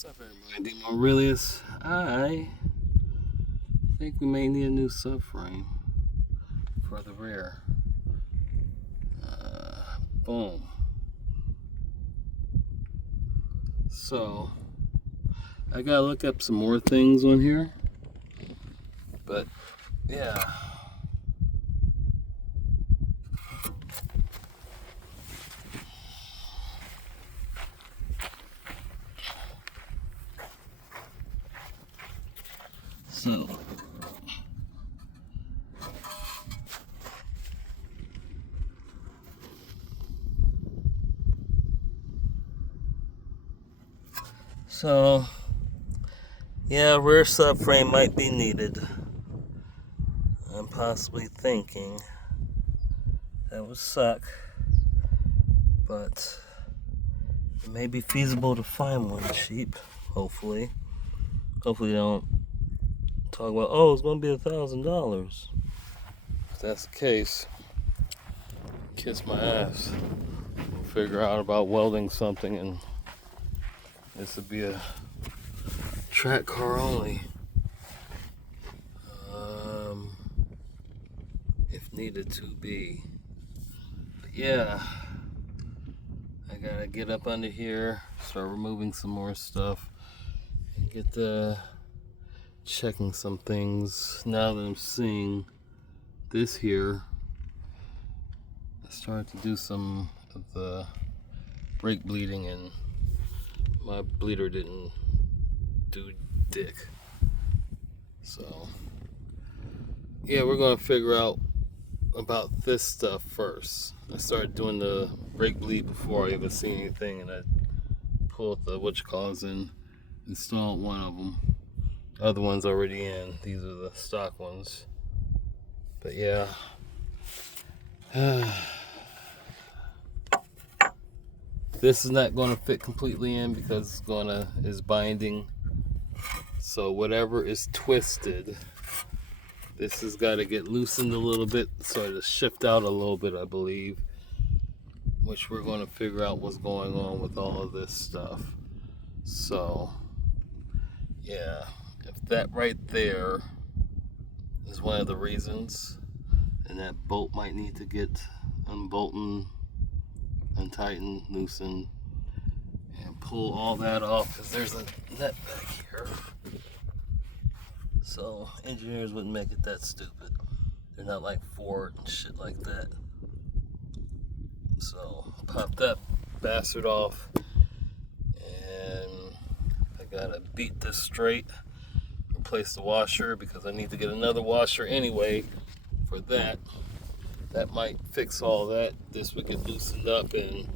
Subframe ID Aurelius. I think we may need a new subframe for the rear. Boom. So I gotta look up some more things on here, but yeah. So yeah, rear subframe might be needed. I'm possibly thinking that would suck, but it may be feasible to find one cheap. Hopefully they don't talk about, oh, it's going to be $1,000. If that's the case, kiss my ass. We'll figure out about welding something, and this would be a track car only. If needed to be. But yeah, I gotta get up under here, start removing some more stuff, and get the checking some things. Now that I'm seeing this here, I started to do some of the brake bleeding, and my bleeder didn't do dick. So yeah, we're gonna figure out about this stuff first. I started doing the brake bleed before I even see anything, and I pulled the and installed one of them. The other one's already in. These are the stock ones. But yeah. This is not going to fit completely in because it's binding. So whatever is twisted, this has got to get loosened a little bit, so it'll shift out a little bit, I believe. Which we're going to figure out what's going on with all of this stuff. So yeah, if that right there is one of the reasons, and that bolt might need to get unbolted, untightened, loosened, and pull all that off, because there's a net back here. So engineers wouldn't make it that stupid. They're not like Ford and shit like that. So pop that bastard off, and I gotta beat this straight, replace the washer, because I need to get another washer anyway for that. That might fix all that. This would get loosened up, and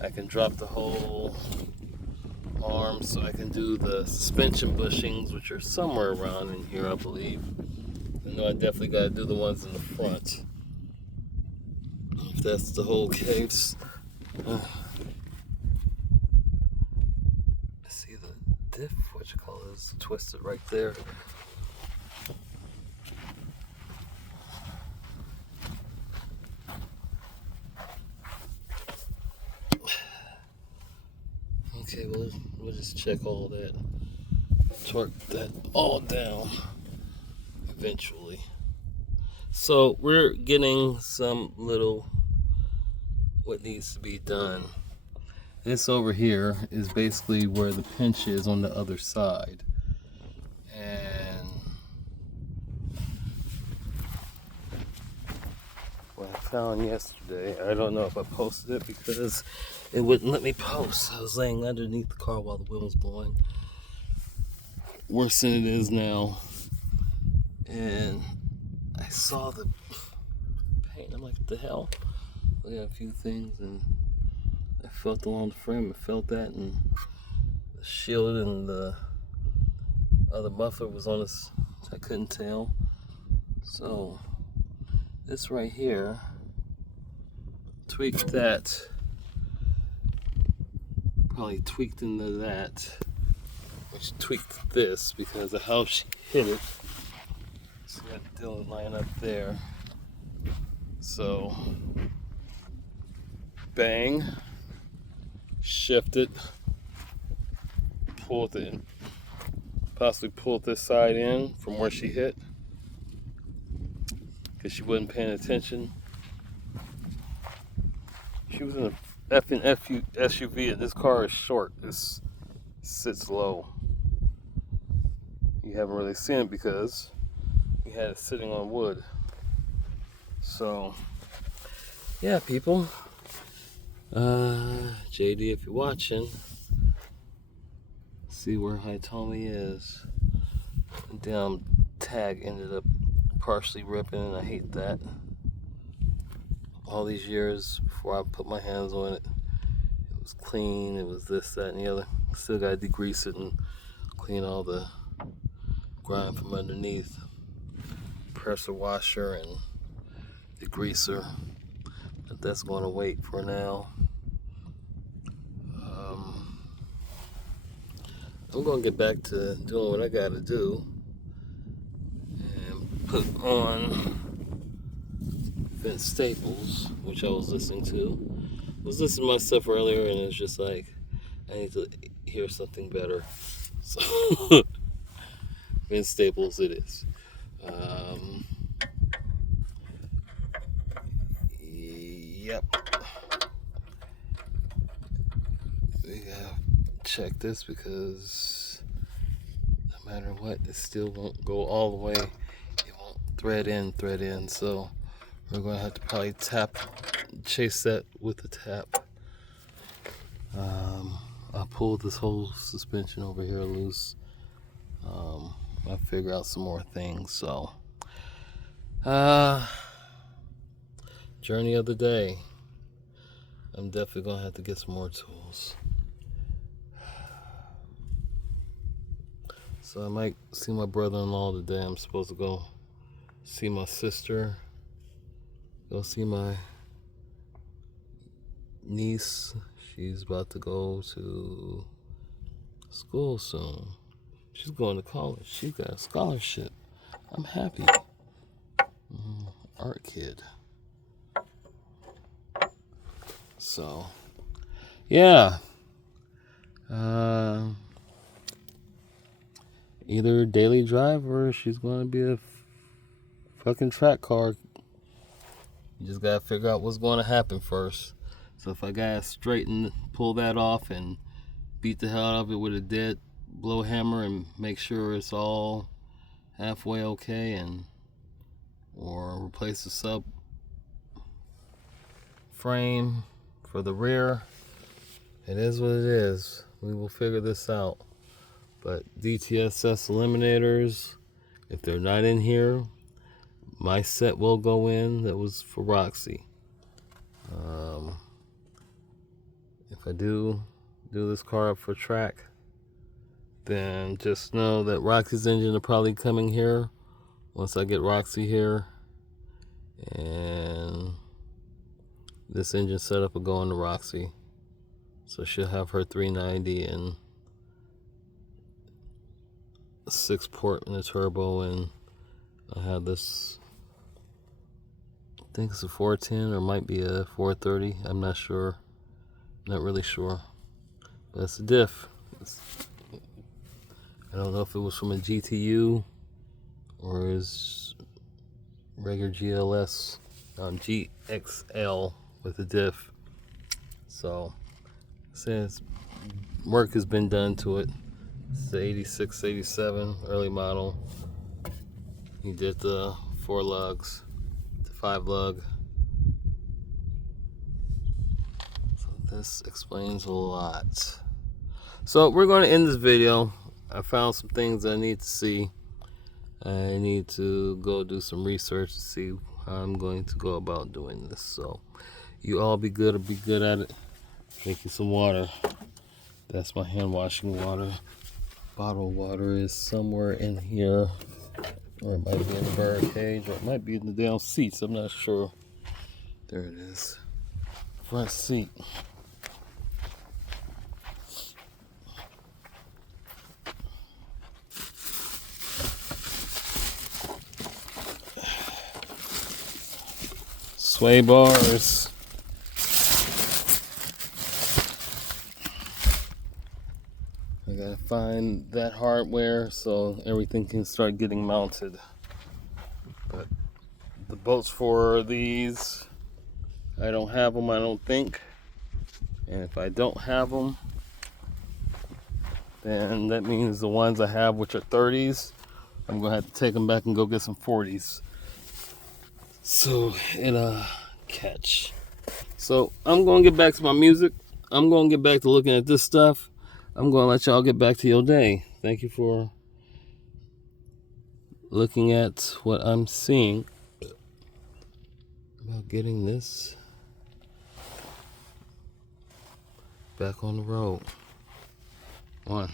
I can drop the whole arm, so I can do the suspension bushings, which are somewhere around in here, I believe. I know I definitely got to do the ones in the front. If that's the whole case. See the diff, what you call it, is twisted right there. Okay, we'll just check all that, torque that all down eventually. So we're getting some little what needs to be done. This over here is basically where the pinch is on the other side, and what I found yesterday, I don't know if I posted it because it wouldn't let me post. I was laying underneath the car while the wind was blowing, worse than it is now, and I saw the paint. I'm like, what the hell? Look at a few things, and I felt along the frame. I felt that, and the shield and the other muffler was on this. I couldn't tell. So this right here, tweaked that. Probably tweaked into that, which tweaked this because of how she hit it. See that Dylan line up there. So bang, shift it, pulled it, possibly pulled this side in from where she hit, because she wasn't paying attention. She was in a effing SUV, and this car is short. This sits low. You haven't really seen it because we had it sitting on wood. So, yeah, people. JD, if you're watching, see where Hitomi is. The damn tag ended up partially ripping, and I hate that. All these years before I put my hands on it, it was clean, it was this, that, and the other. Still gotta degrease it and clean all the grime from underneath. Pressure washer and degreaser. But that's gonna wait for now. I'm gonna get back to doing what I gotta do and put on Vince Staples, which I was listening to. I was listening to my stuff earlier, and it's just like I need to hear something better. So Vince Staples, it is. Yep. We gotta check this because no matter what, it still won't go all the way. It won't thread in. So we're gonna have to probably chase that with the tap. I pulled this whole suspension over here loose. I'll figure out some more things. So, journey of the day. I'm definitely gonna have to get some more tools. So I might see my brother-in-law today. I'm supposed to go see my sister. Go see my niece. She's about to go to school soon. She's going to college. She got a scholarship. I'm happy. Art kid. So, yeah. Either daily drive or she's going to be a fucking track car. You just got to figure out what's going to happen first. So if I got to pull that off and beat the hell out of it with a dead blow hammer and make sure it's all halfway okay, or replace the sub frame for the rear, it is what it is. We will figure this out. But DTSS eliminators, if they're not in here, my set will go in. That was for Roxy. If I do this car up for track, then just know that Roxy's engine are probably coming here once I get Roxy here, and this engine setup will go on to Roxy. So she'll have her 390 and 6-port in the turbo, and I have this, I think it's a 410 or might be a 430. I'm not sure. Not really sure. But it's a diff. I don't know if it was from a GTU or is regular GLS, GXL with a diff. So, since work has been done to it, it's the 86, 87 early model. He did the 4 lugs, the 5 lug. So this explains a lot. So we're going to end this video. I found some things I need to see. I need to go do some research to see how I'm going to go about doing this. So you all be good or be good at it. Drink you some water. That's my hand washing water. Bottled water is somewhere in here, or it might be in the bird cage, or it might be in the damn seats. I'm not sure. There it is. Front seat. Sway bars. I gotta find that hardware so everything can start getting mounted. But the bolts for these, I don't have them, I don't think. And if I don't have them, then that means the ones I have, which are 30s, I'm gonna have to take them back and go get some 40s. So it'll catch. So I'm gonna get back to my music. I'm gonna get back to looking at this stuff. I'm gonna let y'all get back to your day. Thank you for looking at what I'm seeing about getting this back on the road. One.